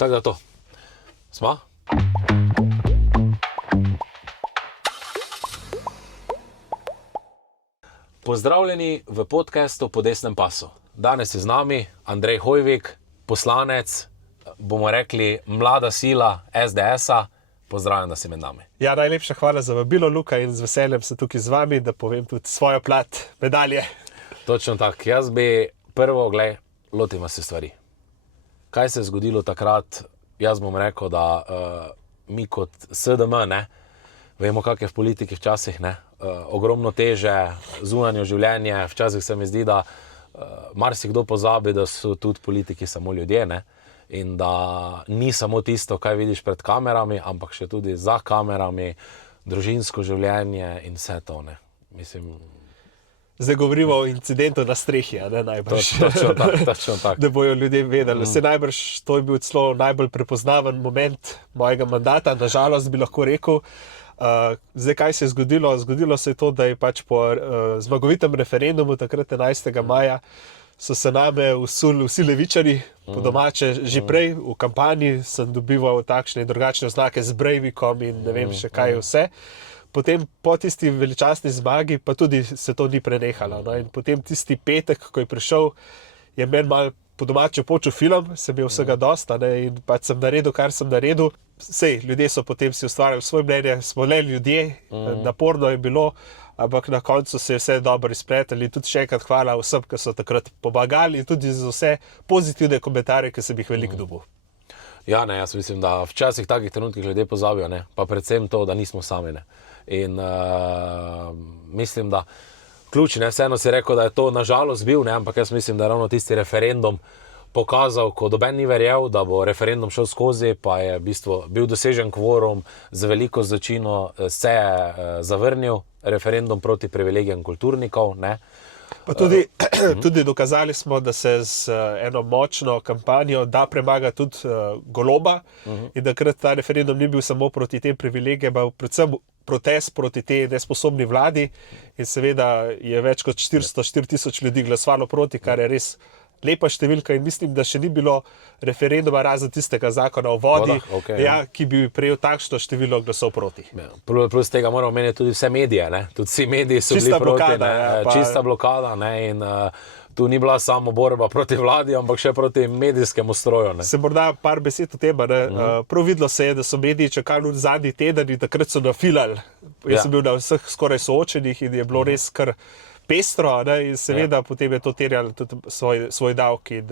Tako da to. Smo? Pozdravljeni v podcastu Po desnem pasu. Danes je z nami Andrej Hojvik, poslanec, bomo rekli mlada sila SDS-a. Pozdravljam, da si med nami. Ja, najlepša hvala za vabilo, Luka, in z veseljem sem tukaj z vami, da povem tudi svojo plat medalje. Točno tako. Jaz bi prvo, lotima se stvari. Kaj se je zgodilo takrat? Jaz bom rekel, da mi kot SDM, vemo, kak je v politiki včasih, ogromno teže, zunanje življenje. Včasih se mi zdi, da marsikdo pozabi, da so tudi politiki samo ljudje, in da ni samo tisto, kaj vidiš pred kamerami, ampak še tudi za kamerami, družinsko življenje in vse to. Mislim, zdaj govorimo o incidentu na strehi, najbrž. Točno tako. Da bojo ljudje vedeli. Se najbrž to je bil celo najbolj prepoznaven moment mojega mandata, nažalost bi lahko rekel. Zdaj, kaj se je zgodilo? Zgodilo se je to, da je pač po zmagovitem referendumu, takrat 11. maja, so se name usuli vsi levičarji, po domače že prej, v kampanji sem dobival takšne in drugačne oznake z Breivikom in ne vem še kaj vse. Potem po tisti veličastni zmagi pa tudi se to ni prenehalo. In potem tisti petek, ko je prišel, je meni malo po domače počel film, sem imel vsega dosta, in pač sem naredil, kar sem naredil. Sej, ljudje so potem si ustvarjali svoje mnenje, smo le ljudje, naporno je bilo, ampak na koncu se je vse dobro izpletali. Tudi še enkrat hvala vsem, ki so takrat pomagali, in tudi za vse pozitivne komentarje, ki sem jih veliko dobil. Ja, jaz mislim, da včasih takih trenutkih ljudje pozabijo, pa predvsem to, da nismo sami. In mislim, da ključ, vseeno si rekel, da je to nažalost bil, ampak jaz mislim, da je ravno tisti referendum pokazal, ko noben ni verjel, da bo referendum šel skozi, pa je v bistvu bil dosežen kvorum, z veliko večino se je zavrnil referendum proti privilegijem kulturnikov. Pa tudi dokazali smo, da se z eno močno kampanjo da premagati tudi Goloba, in takrat ta referendum ni bil samo proti tem privilegijem, ampak predvsem protest proti tej nesposobni vladi, in seveda je več kot 404 tisoč ljudi glasovalo proti, kar je res lepa številka, in mislim, da še ni bilo referenduma razen tistega zakona o vodi, ki bi prejel takšno število glasov proti. Plus tega moramo omeniti tudi vse medije, tudi vsi mediji so bili proti, čista blokada, in tu ni bila samo borba proti vladi, ampak še proti medijskemu stroju. Se morda par besed o tem, prav videlo se je, da so mediji čakali zadnji teden in takrat so nafilali. Jaz sem bil na vseh skoraj soočenih in je bilo res kar pestro, in seveda potem je to terjalo tudi svoj davek, in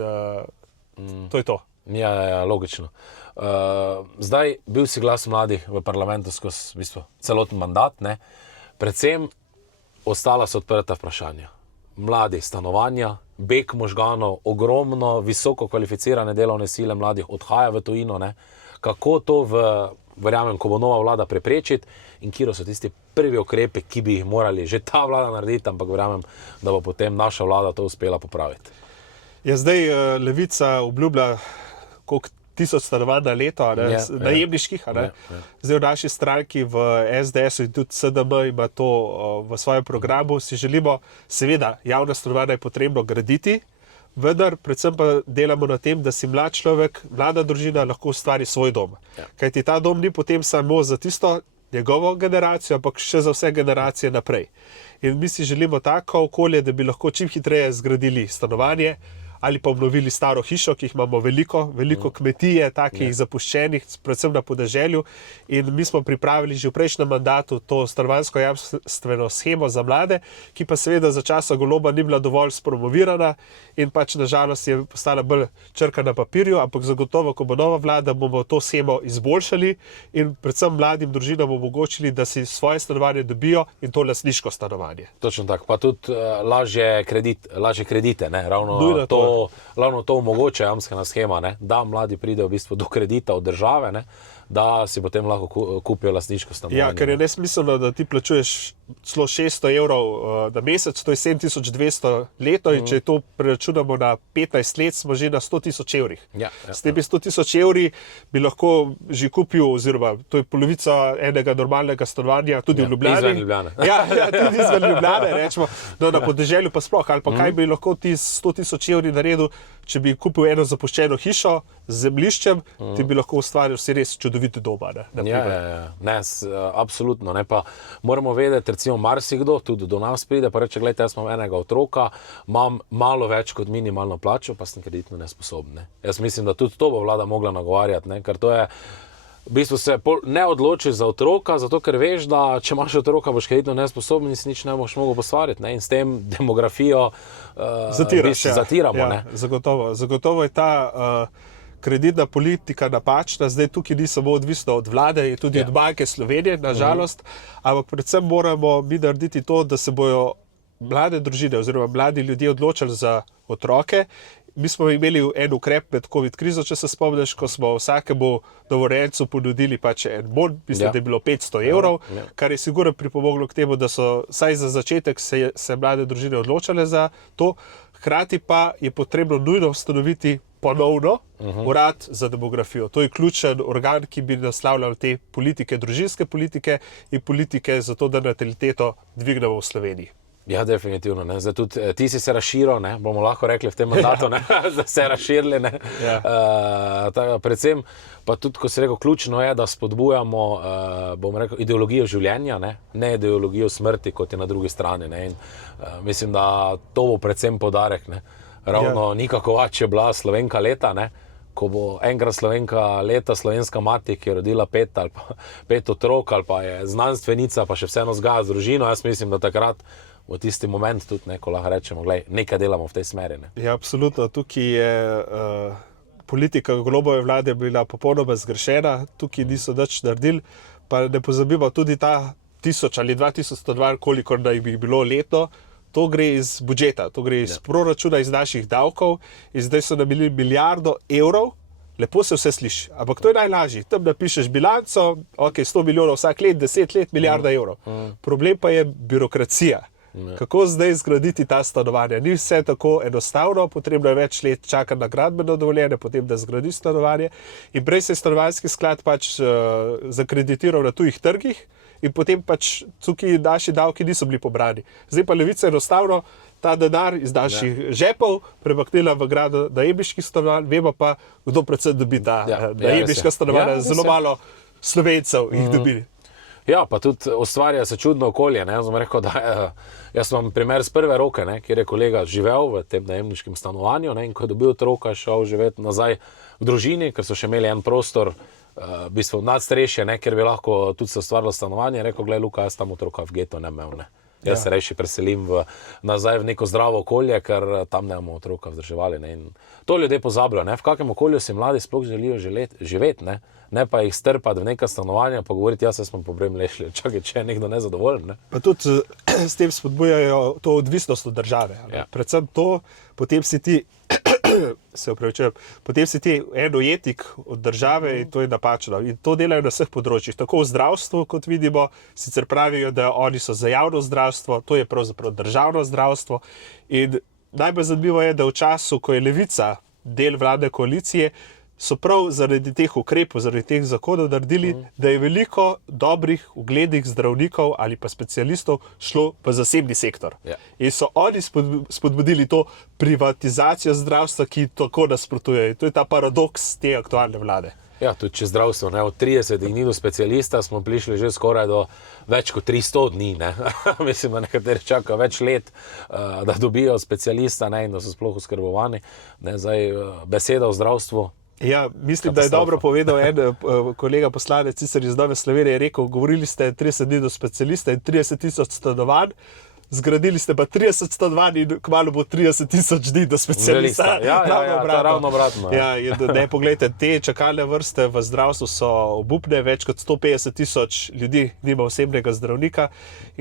to je to. Ja, logično. Zdaj, bil si glas mladih v parlamentu skozi v bistvu celoten mandat, predvsem ostala so odprta vprašanja. Mladi stanovanja, beg možganov, ogromno visoko kvalificirane delovne sile mladih odhaja v tujino, kako to verjamem, ko bo nova vlada preprečiti, in kje so tisti prvi ukrepi, ki bi jih morali že ta vlada narediti, ampak verjamem, da bo potem naša vlada to uspela popraviti. Ja, zdaj Levica obljublja koliko 1000 stanovanj na leto, najemniških. Zdaj v naši stranki, v SDS-u in tudi SDM ima to v svojem programu. Si želimo, seveda, javna stanovanja je potrebno graditi, vendar predvsem pa delamo na tem, da si mlad človek, mlada družina lahko ustvari svoj dom. Kajti ta dom ni potem samo za tisto njegovo generacijo, ampak še za vse generacije naprej. In mi si želimo tako okolje, da bi lahko čim hitreje zgradili stanovanje ali pa obnovili staro hišo, ki jih imamo veliko kmetije, takih zapuščenih, predvsem na podeželju. In mi smo pripravili že v prejšnjem mandatu to stanovanjsko jamstveno shemo za mlade, ki pa seveda za časa Goloba ni bila dovolj spromovirana in pač nažalost je postala bolj črka na papirju, ampak zagotovo, ko bo nova vlada, bomo to shemo izboljšali in predvsem mladim družinam omogočili, da si svoje stanovanje dobijo in to lastniško stanovanje. Točno tako, pa tudi lažje kredite, ravno to omogoča jamstvena shema, da mladi pridejo v bistvu do kredita od države, da si potem lahko kupijo lastniško stanovanje. Ja, ker je nesmiselno, da ti plačuješ celo 600 evrov na mesec, to je 7200 leto in če to preračunamo na 15 let, smo že na 100.000 evrih. S temi 100.000 evri bi lahko že kupil, oziroma to je polovica enega normalnega stanovanja, tudi v Ljubljani. Izven Ljubljane. Tudi izven Ljubljane, rečemo, na podeželju pa sploh, ali pa kaj bi lahko ti 100.000 evri naredil, če bi kupil eno zapuščeno hišo z zemljiščem, ti bi lahko ustvaril si res čudovit dom. Ne, absolutno. Ne, pa moramo vedeti, recimo marsikdo tudi do nas pride, pa reče, gledajte, jaz imam enega otroka, imam malo več kot minimalno plačo, pa sem kreditno nesposoben. Ne. Jaz mislim, da tudi to bo vlada mogla nagovarjati, ne, ker to je, v bistvu se ne odločiš za otroka, zato ker veš, da če imaš otroka, boš kreditno nesposoben in si nič ne boš mogel posvariti. Ne? In s tem demografijo zatiramo. Ja, zagotovo je ta kreditna politika napačna. Zdaj tukaj ni samo odvisno od vlade, je tudi od Banke Slovenije, nažalost. Ampak predvsem moramo mi narediti to, da se bojo mlade družine oziroma mladi ljudje odločili za otroke. Mi smo imeli en ukrep med COVID krizo, če se spomniš, ko smo vsakemu novorojencu ponudili pač en bon, mislim, da je bilo 500 evrov, kar je sigurno pripomoglo k temu, da so vsaj za začetek se mlade družine odločale za to. Hkrati pa je potrebno nujno ustanoviti ponovno urad za demografijo. To je ključen organ, ki bi naslavljal te politike, družinske politike in politike za to, da nataliteto dvignemo v Sloveniji. Ja, definitivno. Ne. Zdaj tudi ti si se razširil, ne, bomo lahko rekli v tem mandatu, ne, da se je razširili. Ne. Predvsem pa tudi, ko si rekel, ključno je, da spodbujamo, bomo rekel, ideologijo življenja, ne ideologijo smrti, kot je na drugi strani. Ne. In, mislim, da to bo predvsem poudarek. Ne. Ravno Nika Kovač je bila Slovenka leta, ne. Ko bo enkrat Slovenka leta, slovenska mati, ki je rodila 5 otrok, ali pa je znanstvenica, pa še vseeno vzgaja z družino, jaz mislim, da takrat v tisti moment tudi, ne, ko lahko rečemo, glej, nekaj delamo v tej smeri. Ne. Ja, absolutno. Tukaj je politika Golobove vlade bila popolnoma zgrešena, tukaj niso nič naredili, pa ne pozabimo tudi ta 1000 ali 2000 stanovanj, kolikor da bi bilo letno, to gre iz budžeta, to gre iz proračuna, iz naših davkov in zdaj so namenili milijardo evrov. Lepo se vse sliši, ampak to je najlažje. Tam napišeš bilanco, ok, 100 milijonov vsak let, 10 let, milijarda evrov. Problem pa je birokracija. Kako zdaj zgraditi ta stanovanja? Ni vse tako enostavno, potrebno je več let čakati na gradbeno dovoljenje, potem da zgradi stanovanje. In prej se je stanovanjski sklad pač zakreditiral na tujih trgih in potem pač tukaj naši davki niso bili pobrani. Zdaj pa Levica enostavno ta denar iz naših žepov premaknila v grad najemniških stanovanj, vemo pa, kdo predvsem dobi ta najemniška stanovanja, zelo malo Slovencev jih dobili. Ja, pa tudi ustvarja se čudno okolje. Ne? Jaz rekel, da jaz imam primer z prve roke, ne? Kjer je kolega živel v tem najemniškem stanovanju, ne? In ko je dobil otroka, šel živeti nazaj v družini, ker so še imeli en prostor, v bistvu nadstrešje, ne? Ker bi lahko tudi se ustvarilo stanovanje, rekel, glej, Luka, jaz tam otroka v geto ne imel. Ne? Jaz se reši preselim nazaj v neko zdravo okolje, ker tam nemamo otroka vzdrževali. Ne? In to ljudje pozabljajo, ne? V kakem okolju si mladi sploh želijo živeti, ne pa jih strpati v neka stanovanja, pa govoriti, jaz smo pobrem lešli, čakaj, če je nekdo nezadovoljen. Ne? Pa tudi s tem spodbujajo to odvisnost od države. Predvsem to, potem si ti potem si ti en ujetnik od države in to je napačno. In to delajo na vseh področjih. Tako v zdravstvu, kot vidimo, sicer pravijo, da oni so za javno zdravstvo, to je pravzaprav državno zdravstvo. In najbolj zanimivo je, da v času, ko je Levica del vladne koalicije, so prav zaradi teh ukrepov, zaradi teh zakonov naredili, da je veliko dobrih, uglednih zdravnikov ali pa specialistov šlo v zasebni sektor. In so oni spodbudili to privatizacijo zdravstva, ki tako nasprotuje. To je ta paradoks te aktualne vlade. Ja, tudi če zdravstvo, ne, od 30 dni do specialista smo prišli že skoraj do več kot 300 dni. Ne. Mislim, da nekateri čakajo več let, da dobijo specialista, ne, in da so sploh oskrbovani. Ne, zdaj, beseda o zdravstvu. Ja, mislim, da je dobro povedal en kolega poslanec, sicer iz Nove Slovenije, je rekel, govorili ste 30 dni do specialista in 30 000 stanovanj, zgradili ste pa 30 stanovanj in kmalu bo 30 000 dni do specialista. Ravno obratno. Ja, ne, poglejte, te čakalne vrste v zdravstvu so obupne, več kot 150 000 ljudi nima osebnega zdravnika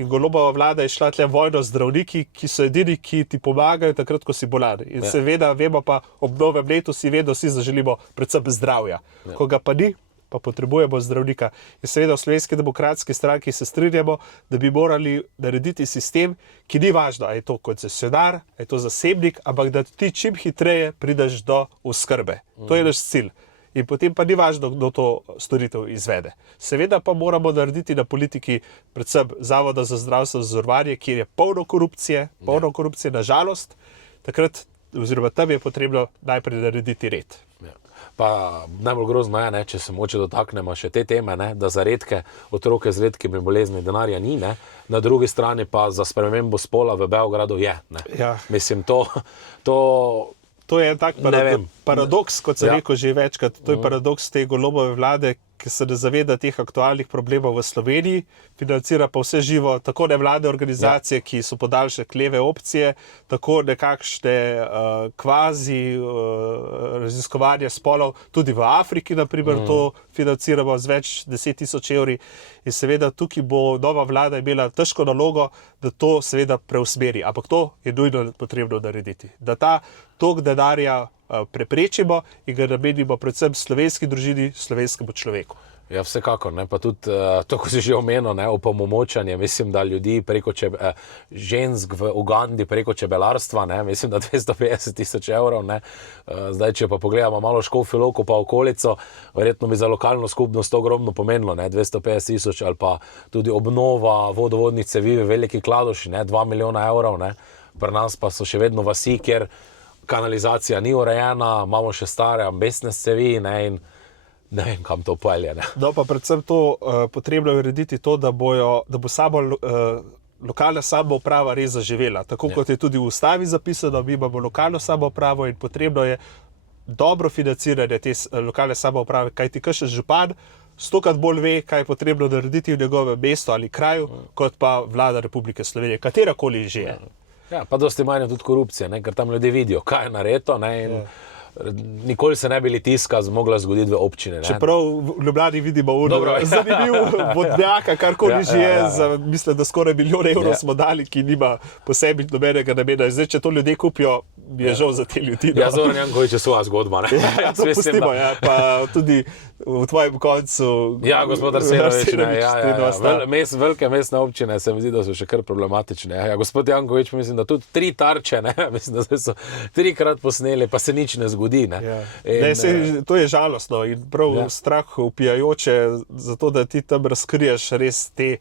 in Golobova vlada je šla tle vojno z zdravniki, ki so edini, ki ti pomagajo takrat, ko si bolan. In seveda, vemo pa, ob novem letu si vedno vsi zaželimo predvsem zdravja. Ko ga pa ni, pa potrebujemo zdravnika. In seveda v Slovenski demokratski stranki se strinjamo, da bi morali narediti sistem, ki ni važno, a je to koncesionar, a je to zasebnik, ampak da ti čim hitreje prideš do oskrbe. To je naš cilj. In potem pa ni važno, kdo to storitev izvede. Seveda pa moramo narediti na politiki predvsem Zavoda za zdravstveno zavarovanje, kjer je polno korupcije, na žalost. Takrat oziroma tam je potrebno najprej narediti red. Ja. Pa najbolj grozno je, če se moče dotaknemo še te teme, da za redke otroke z redkimi bolezni denarja ni, na drugi strani pa za spremembo spola v Beogradu je. Ja. Mislim, to je en tak paradoks, kot sem rekel že večkrat. To je paradoks te Golobove vlade, ki se ne zaveda teh aktualnih problemov v Sloveniji, financira pa vse živo, tako nevladne organizacije, ki so podaljšek leve opcije, tako nekakšne kvazi raziskovanje spolov, tudi v Afriki, naprimer, to financiramo z več 10.000 evri. In seveda tukaj bo nova vlada imela težko nalogo, da to seveda preusmeri. Ampak to je nujno potrebno narediti. Da ta tok denarja preprečimo in ga namenimo predvsem slovenski družini, slovenskemu človeku. Ja, vsekakor, pa tudi to, ko si že omenil, opolnomočanje, mislim, da ljudi preko žensk v Ugandi preko čebelarstva, mislim, da 250.000 evrov, zdaj, če pa pogledamo malo Škofjo Loko pa okolico, verjetno bi za lokalno skupnost to ogromno pomenilo, 250.000 ali pa tudi obnova vodovodnih cevi v Veliki Kladuši, 2 milijona evrov, pri nas pa so še vedno vasi, kjer kanalizacija ni urejena, imamo še stare ambesne cevi, in ne vem, kam to pelje. No, pa predvsem to potrebno je urediti to, da bo lokalna samouprava res zaživela. Tako kot je tudi v ustavi zapisano, mi imamo lokalno samoupravo in potrebno je dobro financiranje te lokalne samouprave, kajti kakšen župan stokrat bolj ve, kaj je potrebno narediti v njegovem mestu ali kraju, kot pa vlada Republike Slovenije, katerakoli že je. Ja, pa dosti manj tudi korupcije, ker tam ljudje vidijo, kaj je nareto, in nikoli se ne bi Litijska zmogla zgoditi v občini. Čeprav v Ljubljani vidimo zanimiv vodnjaka, karkoli že je, mislim, da skoraj 1 milijon evrov smo dali, ki nima posebej nobenega namena. Zdaj, če to ljudje kupijo, je žal za te ljudi. Ja, Zoran Janković je svoja zgodba. Ja, to pustimo, pa tudi v tvojem koncu. Ja, gospod Arserović, velike mestne občine se mi zdi, da so še kar problematične. Ja, gospod Janković, mislim, da tudi 3 tarče, mislim, da so 3-krat posneli, pa se nič ne zgodi. To je žalostno in prav strah upijajoče, zato da ti tam razkriješ res te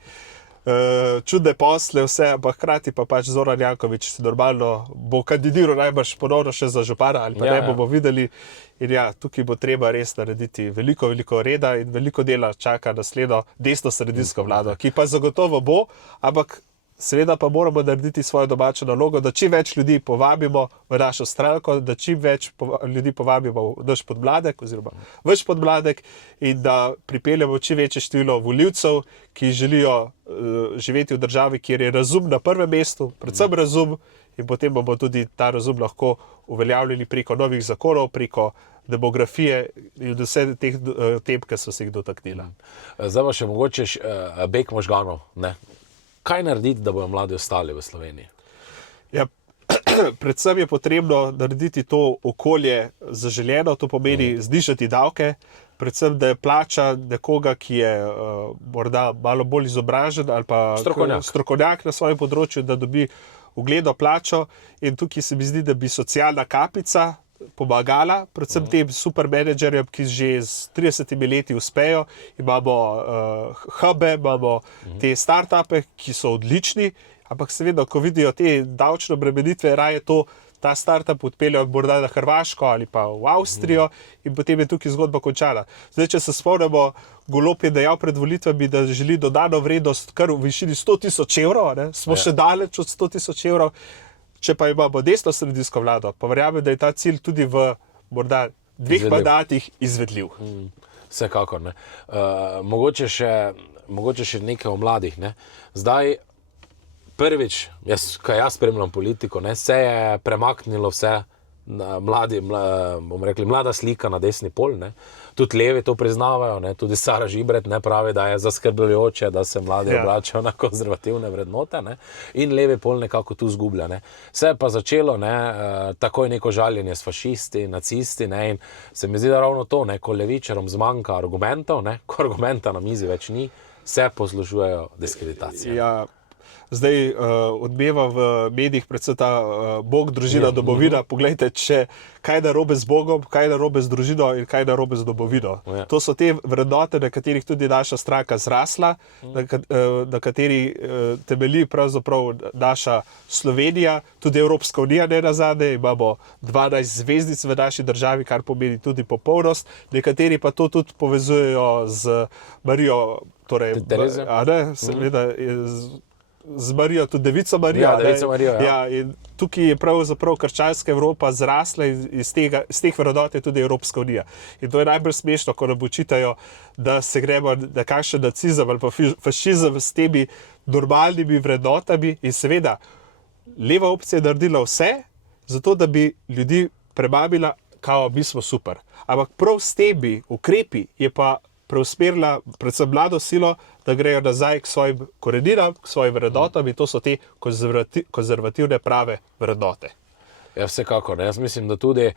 čudne posle, vse, pa hkrati pa pač Zoran Janković normalno bo kandidiral najbrž ponovno še za župana, ali pa ne bomo videli. In tukaj bo treba res narediti veliko reda in veliko dela čaka naslednjo desno-sredinsko vlado, ki pa zagotovo bo, ampak seveda pa moramo narediti svojo domačo nalogo, da čim več ljudi povabimo v našo stranko, da čim več ljudi povabimo v naš podmladek oziroma vaš podmladek in da pripeljemo čim večje število volivcev, ki želijo živeti v državi, kjer je razum na prvem mestu, predvsem razum, in potem bomo tudi ta razum lahko uveljavljali preko novih zakonov, preko demografije in vse teh tem, ki so se jih dotaknila. Zdaj pa še mogoče beg možganov, Kaj narediti, da bodo mladi ostali v Sloveniji? Ja, predvsem je potrebno narediti to okolje zaželjeno, to pomeni znižati davke, predvsem, da je plača nekoga, ki je morda malo bolj izobražen ali pa strokovnjak na svojem področju, da dobi ugledno plačo. In tukaj se mi zdi, da bi socialna kapica pomagala, predvsem tem supermenedžerjem, ki že z 30 leti uspejo. Imamo hube, imamo te start-upe, ki so odlični, ampak seveda, ko vidijo te davčne obremenitve, raje ta start-up odpeljajo morda na Hrvaško ali pa v Avstrijo in potem je tukaj zgodba končana. Zdaj, če se spomnimo, Golob je dejal pred volitvami, da želi dodano vrednost kar v višini 100.000 evrov, smo še daleč od 100.000 evrov. Če pa imamo desno-sredinsko vlado, pa verjamem, da je ta cilj tudi v morda 2 mandatih izvedljiv. Vsekakor, mogoče še nekaj o mladih. Zdaj, prvič, kaj jaz spremljam politiko, se je premaknilo vse, mlada slika na desni pol, Tudi levi to priznavajo, tudi Sara Žibret pravi, da je zaskrbljujoče, da se mladi obračajo na konzervativne vrednote, in levi pol nekako tu zgublja. Se je pa začelo takoj neko žaljenje s fašisti, nacisti, in se mi zdi, da ravno to, ko levičarom zmanjka argumentov, ko argumenta na mizi več ni, se poslužujejo diskreditacije. Ja, zdaj odmeva v medijih predvsem ta Bog, družina, domovina. Poglejte, kaj je narobe z Bogom, kaj je narobe z družino in kaj je narobe z domovino. To so te vrednote, na katerih tudi naša stranka zrasla, na kateri temelji pravzaprav naša Slovenija, tudi Evropska unija ne nazadnje, imamo 12 zvezdic v naši državi, kar pomeni tudi popolnost. Nekateri pa to tudi povezujejo z Marijo, torej, seveda, z Marijo, tudi Devico Marijo. Ja, Devico Marijo, ja. Ja, in tukaj je pravzaprav krščanska Evropa zrasla in iz teh vrednot je tudi Evropska unija. In to je najbolj smešno, ko nam očitajo, da se gremo na kakšen nacizem ali pa fašizem s temi normalnimi vrednotami. In seveda, leva opcija je naredila vse, zato da bi ljudi prebavila, kao mi smo super. Ampak prav s temi ukrepi je pa preusmerila predvsem mlado silo, da grejo nazaj k svojim koreninam, k svojim vrednotam in to so te konzervativne prave vrednote. Ja, vsekakor. Jaz mislim, da tudi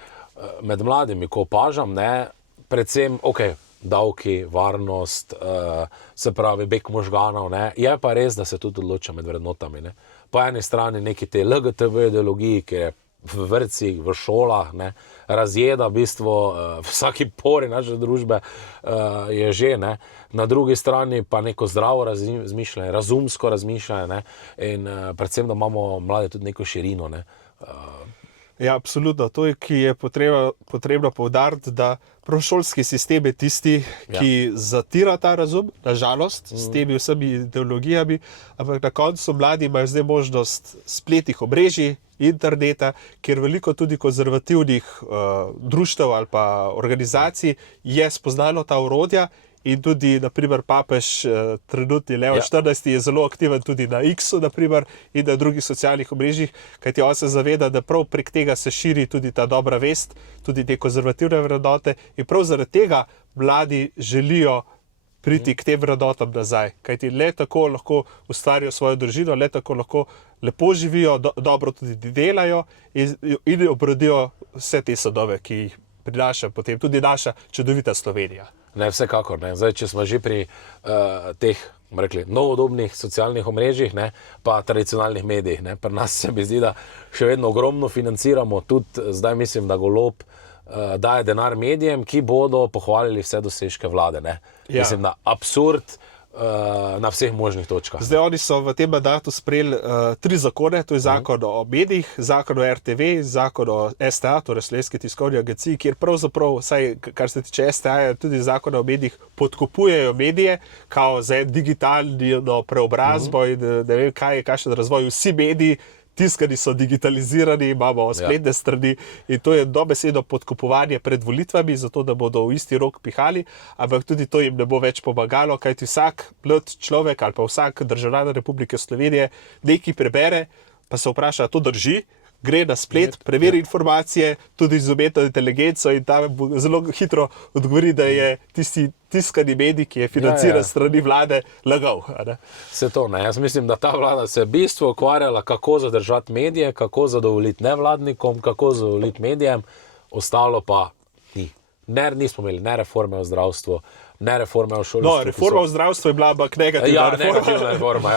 med mladimi, ko opažam, predvsem, davki, varnost, se pravi, beg možganov, je pa res, da se tudi odloča med vrednotami. Po eni strani neki te LGTB ideologiji, ki je v vrtcih, v šolah, razjeda v bistvu vsaki pori naše družbe je že, na drugi strani pa neko zdravo razmišljanje, razumsko razmišljanje in predvsem, da imamo mlade tudi neko širino. Ja, absolutno. To je, ki je potrebno poudariti, da šolski sistem je tisti, ki zatira ta razum, nažalost, s temi vsemi ideologijami, ampak na koncu mladi imajo zdaj možnost spletnih omrežij, interneta, kjer veliko tudi konzervativnih društev ali pa organizacij je spoznalo ta orodja in tudi, naprimer, papež trenutni Leo XIV je zelo aktiven tudi na X-u, naprimer, in na drugih socialnih omrežjih, kajti on se zaveda, da prav prek tega se širi tudi ta dobra vest, tudi te konzervativne vrednote in prav zaradi tega mladi želijo priti k tem vrednotam nazaj, kajti le tako lahko ustvarijo svojo družino, le tako lahko lepo živijo, dobro tudi delajo in obrodijo vse te sadove, ki jih prinaša potem tudi naša čudovita Slovenija. Vsekakor. Zdaj, če smo že pri teh, rekli, novodobnih socialnih omrežjih, pa tradicionalnih medijih. Pri nas se mi zdi, da še vedno ogromno financiramo, tudi zdaj mislim, da Golob daje denar medijem, ki bodo pohvalili vse dosežke vlade. Mislim, da absurd na vseh možnih točkah. Zdaj, oni so v tem mandatu sprejeli 3 zakone, to je zakon o medijih, zakon o RTV, zakon o STA, torej Slovenski tiskovni agenciji, kjer pravzaprav, vsaj kar se tiče STA, tudi zakon o medijih podkupujejo medije, kao za digitalno preobrazbo in ne vem kaj je, kakšen razvoj. Vsi mediji tiskani so digitalizirani, imamo spletne strani in to je dobesedno podkupovanje pred volitvami, zato da bodo v isti rok pihali, ampak tudi to jim ne bo več pomagalo, kajti vsak mlad človek ali pa vsak državljan Republike Slovenije nekaj prebere, pa se vpraša, to drži, gre na splet, preveri informacije, tudi z umetno inteligenco in tam zelo hitro odgovori, da je tisti tiskani medij, ki je financiran strani vlade, lagal. Vse to, jaz mislim, da ta vlada se v bistvu ukvarjala, kako zadržati medije, kako zadovoljiti nevladnikom, kako zadovoljiti medijem, ostalo pa ni. Nismo imeli ne reforme v zdravstvu, ne reforme v šolstvu. No, reforma v zdravstvu je bila ampak negativna reforma. Negativna reforma,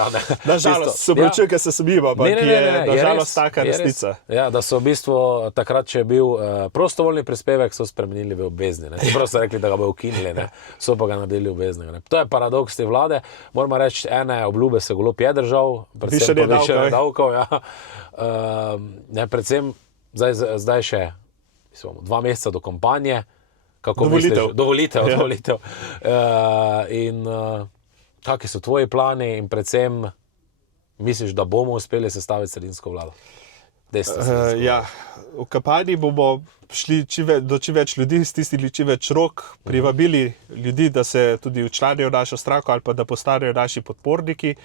Nažalost, se pravičujem, ker se smijim, ampak je nažalost taka resnica. Ja, da so v bistvu takrat, če je bil prostovoljni prispevek, so spremenili v obvezni. Čeprav so rekli, da ga bo ukinili, so pa ga naredili obveznega. To je paradoks te vlade. Moramo reči, ene obljube se Golob je držal, predvsem povišanje davkov. Predvsem zdaj še 2 meseca do kampanje. Dovolitev. In kakšni so tvoji plani in predvsem misliš, da bomo uspeli sestaviti sredinsko vlado? V kampanji bomo šli do čim več ljudi, stisnili čim več rok, privabili ljudi, da se tudi včlanijo v našo stranko ali pa da postanejo naši podporniki.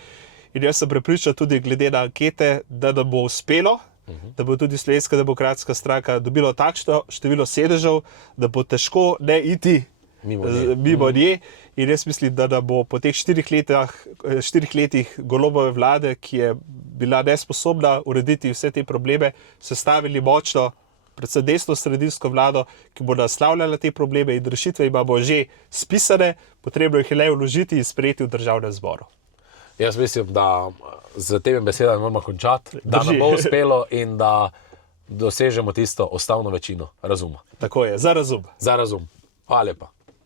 In jaz sem prepričan tudi glede na ankete, da nam bo uspelo, da bo tudi Slovenska demokratska stranka dobila takšno število sedežev, da bo težko ne iti mimo nje. In jaz mislim, da nam bo po teh 4 letih Golobove vlade, ki je bila nesposobna urediti vse te probleme, sestavili močno, predvsem desno-sredinsko vlado, ki bo naslavljala te probleme in rešitve imamo že spisane, potrebno jih je le vložiti in sprejeti v državnem zboru. Jaz mislim, da z temi besedami moramo končati, da nam bo uspelo in da dosežemo tisto osnovno večino razuma. Tako je, za razum. Za razum. Hvala lepa.